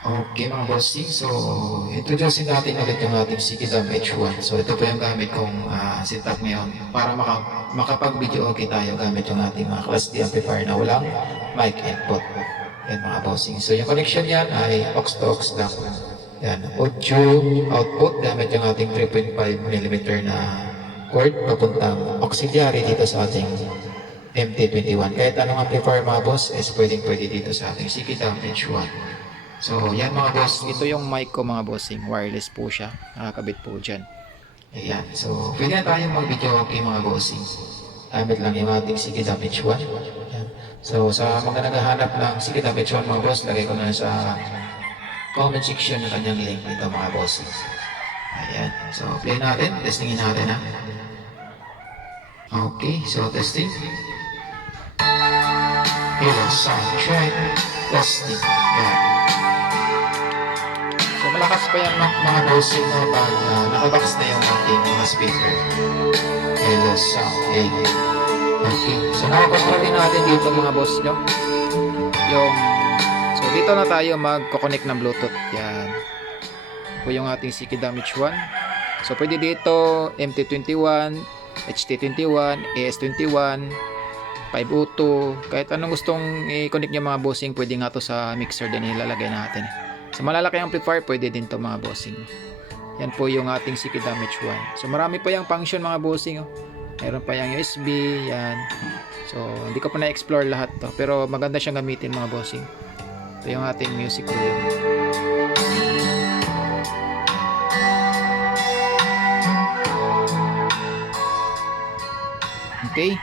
Okay mga bossing, so introducing natin ulit yung ating Sikidam H1. So ito po yung gamit kong setup ngayon para makapag-video okay tayo gamit yung ating mga Class D amplifier na walang mic input. Yan mga bossing. So yung connection yan ay aux to aux lang. Yan, audio output gamit yung ating 3.5mm na cord papuntang auxiliary dito sa ating MT21. Kahit anong amplifier mga boss is pwede dito sa ating Sikidam H1. So, yan mga boss. Ito yung mic ko mga bossing. Wireless po siya. Nakakabit po dyan. Ayan. So, pwede na tayong mag-video okay mga bossing. Gamit lang yung ating Sikidam H1. Ayan. So, sa mga naghahanap ng Sikidam H1 mga boss, lagay ko na sa comment section yung kanyang link dito mga bossing. Ayan. So, play natin. Testingin natin ha. Okay. So, testing. Hello, sound check. Testing. Ayan. So malakas pa yan mga bossing na pag nakabox na yung ating mga speaker. Hello sound. Okay. So nakakontrol din natin dito mga boss nyo. So dito na tayo magkoconnect ng Bluetooth. Yan. Po yung ating Sikidam H1. So pwede dito MT21, HT21, AS21, 502. Kahit anong gustong i-connect nyo mga bossing, pwede nga to sa mixer din ilalagay natin. Sa malalaki amplifier, pwede din to mga bossing. Yan po yung ating Sikidam H1. So marami pa yung function mga bossing. Meron pa yung USB, yan. So hindi ko pa na-explore lahat to. Pero maganda siyang gamitin mga bossing. Ito yung ating music volume. Okay.